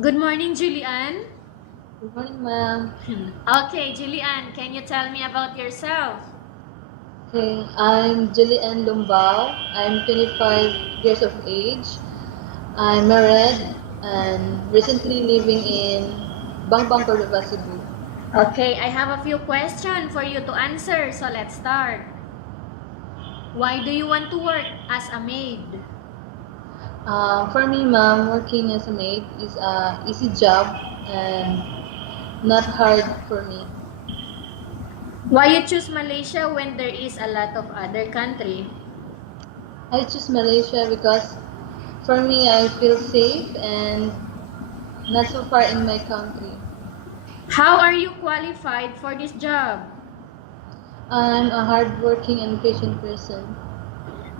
Good morning, Julian. Good morning, ma'am. Okay, Julian, can you tell me about yourself? Okay, I'm Julian Lumbao. I'm 25 years of age. I'm married and recently living in Bangbang, Cordova, Cebu. Okay, I have a few questions for you to answer, so let's start. Why do you want to work as a maid? For me, ma'am, working as a maid is a easy job and not hard for me. Why you choose Malaysia when there is a lot of other country? I choose Malaysia because for me, I feel safe and not so far in my country. How are you qualified for this job? I'm a hardworking and patient person.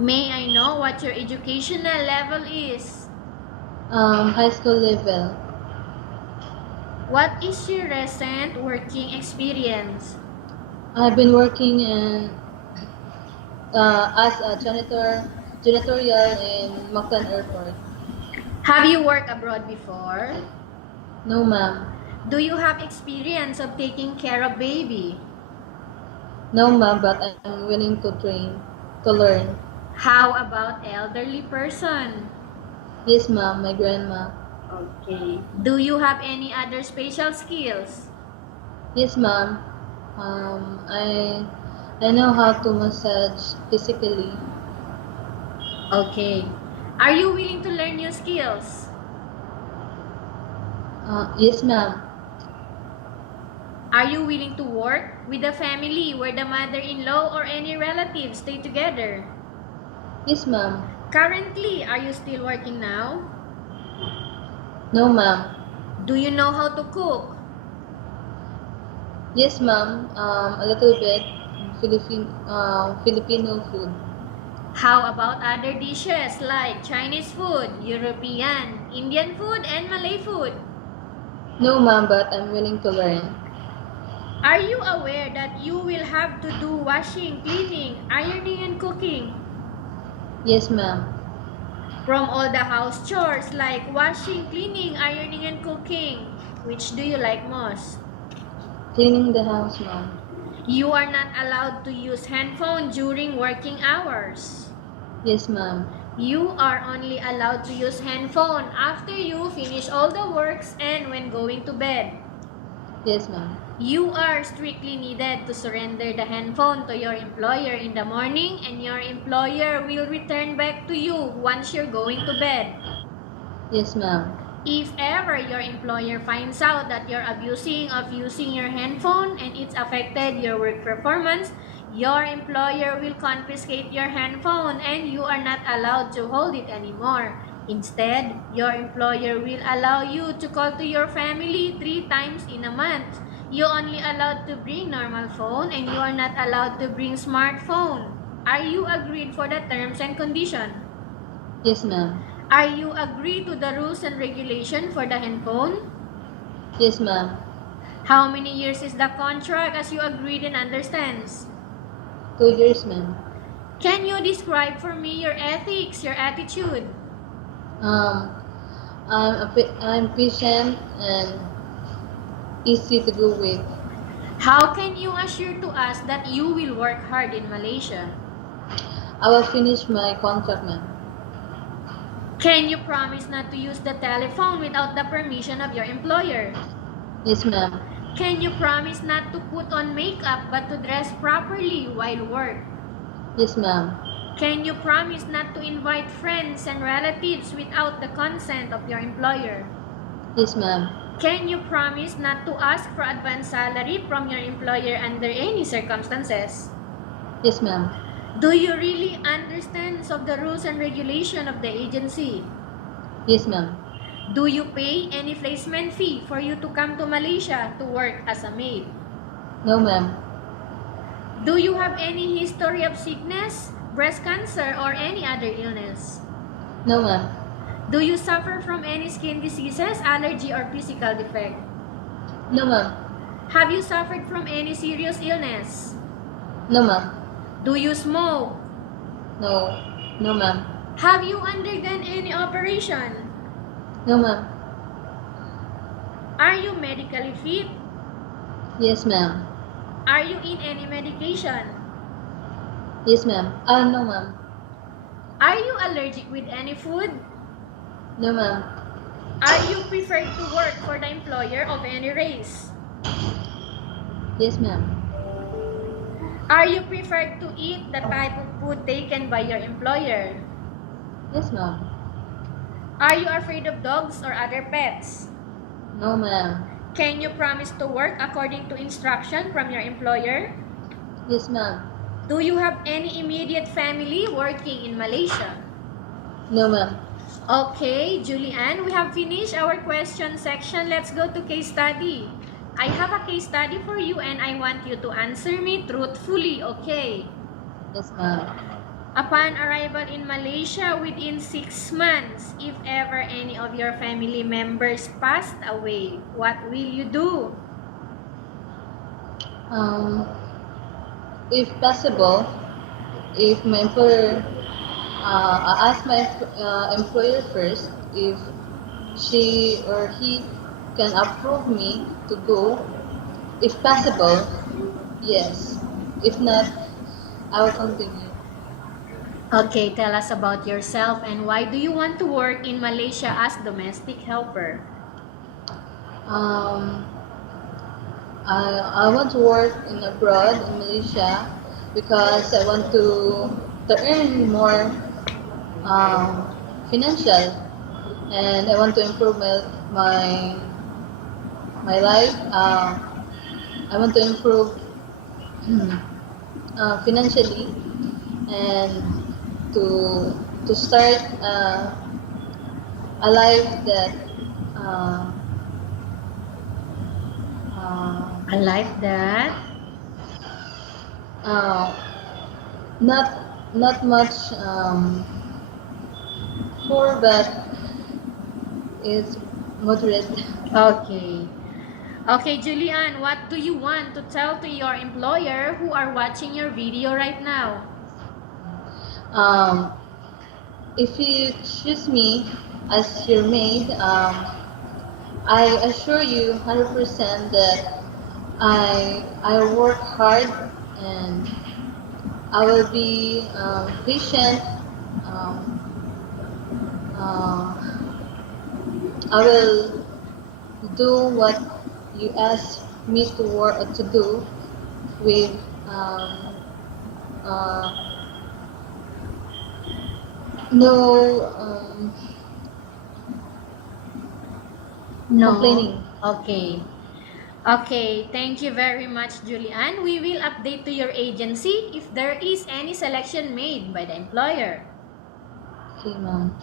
May I know what your educational level is? High school level. What is your recent working experience? I've been working as a janitorial in Mactan Airport. Have you worked abroad before? No, ma'am. Do you have experience of taking care of baby? No, ma'am, but I'm willing to train, to learn. How about elderly person? Yes, ma'am, my grandma. Okay. Do you have any other special skills? Yes, ma'am. I know how to massage physically. Okay. Are you willing to learn new skills? Yes, ma'am. Are you willing to work with a family where the mother-in-law or any relatives stay together? Yes, ma'am. Currently, are you still working now? No, ma'am. Do you know how to cook? Yes, ma'am. A little bit Filipino food. How about other dishes like Chinese food, European, Indian food, and Malay food? No, ma'am, but I'm willing to learn. Are you aware that you will have to do washing, cleaning, ironing, and cooking? Yes, ma'am. From all the house chores like washing, cleaning, ironing, and cooking, which do you like most? Cleaning the house, ma'am. You are not allowed to use handphone during working hours. Yes, ma'am. You are only allowed to use handphone after you finish all the works and when going to bed. Yes, ma'am. You are strictly needed to surrender the handphone to your employer in the morning and your employer will return back to you once you're going to bed. Yes, ma'am. If ever your employer finds out that you're abusing of using your handphone and it's affected your work performance, your employer will confiscate your handphone and you are not allowed to hold it anymore. Instead, your employer will allow you to call to your family 3 times in a month. You only allowed to bring normal phone and you are not allowed to bring smartphone. Are you agreed for the terms and condition? Yes, ma'am. Are you agree to the rules and regulation for the handphone? Yes, ma'am. How many years is the contract as you agreed and understands? 2 years, ma'am. Can you describe for me your ethics, your attitude? Um, I'm patient and easy to go with. How can you assure to us that you will work hard in Malaysia? I will finish my contract, ma'am. Can you promise not to use the telephone without the permission of your employer? Yes, ma'am. Can you promise not to put on makeup but to dress properly while work? Yes, ma'am. Can you promise not to invite friends and relatives without the consent of your employer? Yes, ma'am. Can you promise not to ask for advance salary from your employer under any circumstances? Yes, ma'am. Do you really understand of the rules and regulation of the agency? Yes, ma'am. Do you pay any placement fee for you to come to Malaysia to work as a maid? No, ma'am. Do you have any history of sickness, breast cancer, or any other illness? No, ma'am. Do you suffer from any skin diseases, allergy, or physical defect? No, ma'am. Have you suffered from any serious illness? No, ma'am. Do you smoke? No. No, ma'am. Have you undergone any operation? No, ma'am. Are you medically fit? Yes, ma'am. Are you in any medication? Yes, ma'am. No, ma'am. Are you allergic with any food? No, ma'am. Are you preferred to work for the employer of any race? Yes, ma'am. Are you preferred to eat the type of food taken by your employer? Yes, ma'am. Are you afraid of dogs or other pets? No, ma'am. Can you promise to work according to instruction from your employer? Yes, ma'am. Do you have any immediate family working in Malaysia? No, ma'am. Okay, Julianne, we have finished our question section. Let's go to case study. I have a case study for you and I want you to answer me truthfully, okay? Yes, ma'am. Upon arrival in Malaysia within 6 months, if ever any of your family members passed away, what will you do? If possible, if my employer, I ask my employer first if she or he can approve me to go. If possible, yes. If not, I will continue. Okay, tell us about yourself and why do you want to work in Malaysia as domestic helper? Um, I want to work in abroad in Malaysia because I want to earn more um, financial, and I want to improve my life. I want to improve financially and to start a life that uh, uh, A life that uh, not not much poor, but is moderate. okay. Okay, Julian, what do you want to tell to your employer who are watching your video right now? Um, if you choose me as your maid, I assure you 100% that I work hard and I will be patient. Um, uh, I will do what you ask me to work to do with um, uh, no No. complaining. Okay. Okay, thank you very much, Julian. We will update to your agency if there is any selection made by the employer. Okay, ma'am.